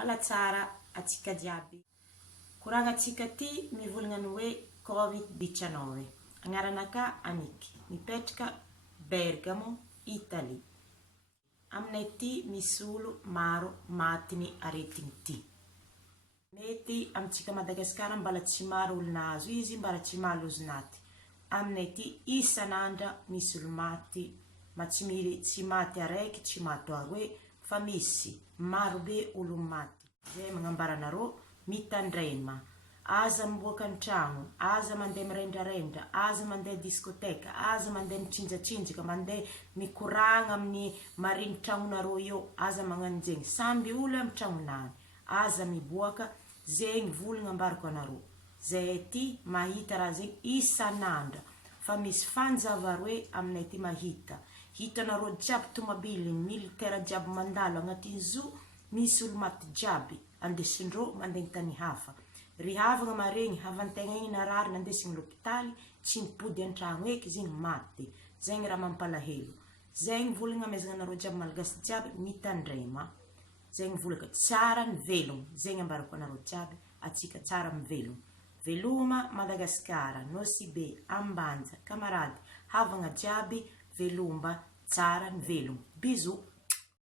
Mbala tsara atsika jiaby. Koragnantsika ty mivolagna ny hoe COVID-19. Agnaranaka Aniky. Mipetraka Bergamo, Italia. Aminay ty misy olo maro matiny aretigny ty. Mety amintsika Madagasikara mbala tsy maro olo nahazo izy, mbala tsy mahalozo naty. Aminay ty isan'andra misy olo maty, ma tsy maty araiky, tsy maty aroe, fa misy marobe olo maty. Zay magnambara anareo mitandrema. Aza miboaka an-tragno, aza mandeha mirendrarendra, aza mandeha diskoteka, aza mandeha mitsinjatsinjaka, mandeha mikoragna amin'ny mariny tragnonareo io, aza magnanjegny. Samby olo amin'ny tragnonany, aza miboaka, zegny volagna ambarako anareo. Zay ty mahita raha zegny isan'andra. Fa misy fanjava roe aminay ty mahita. Hitanareo jiaby tomabily, militaire jiaby mandalo agnatin'ny zoo, misy olo maty jiaby, andesindreo mandeha tany hafa. Ry havagna maregny, havantegna igny narary nandesigny l'hôpitaly, tsy nipody an-tragno eky zegny maty. Zegny raha mampalahelo. Zegny volagna amezagna anareo jiaby malagasy jiaby mitandrema. Zegny volagna tsara ny velogno. Zegny ambarako anareo jiaby, atsika tsara mivelogno. Veloma Madagasikara, Nosibe, Ambanja, kamarady, havagna jiaby, velomba, tsara ny velogno. Bisous.